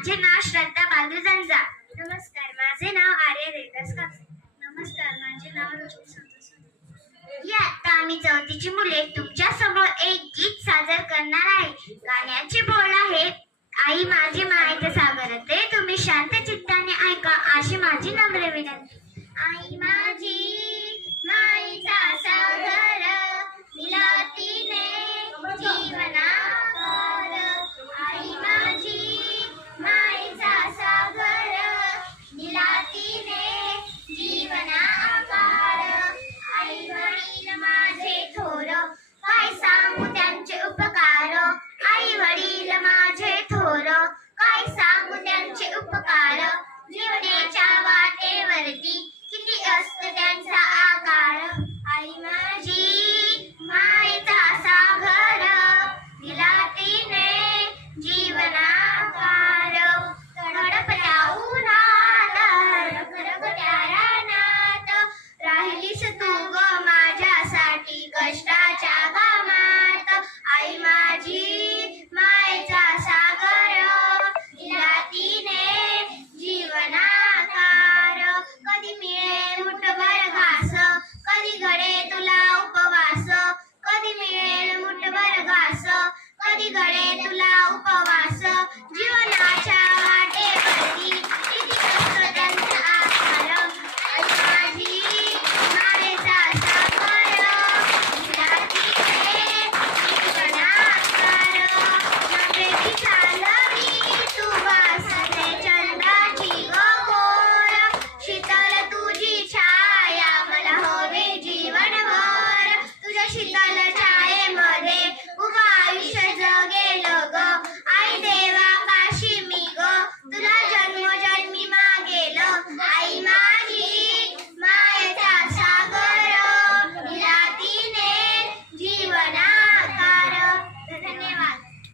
माझे नाव श्रद्धा बालू जंजा. नमस्कार, माझे नाव आर्य देवदास कापसे. नमस्कार, माझे नाव रोशनी संतोष. ही आता आम्ही चौथीची मुले तुमच्या समोर एक गीत सादर करणार आहे. गाण्याचे बोल आहेत, आई माझी मायेचे सागर. ते तुम्ही शांत चित्ताने ऐका अशी माझी नम्र विनंती. आई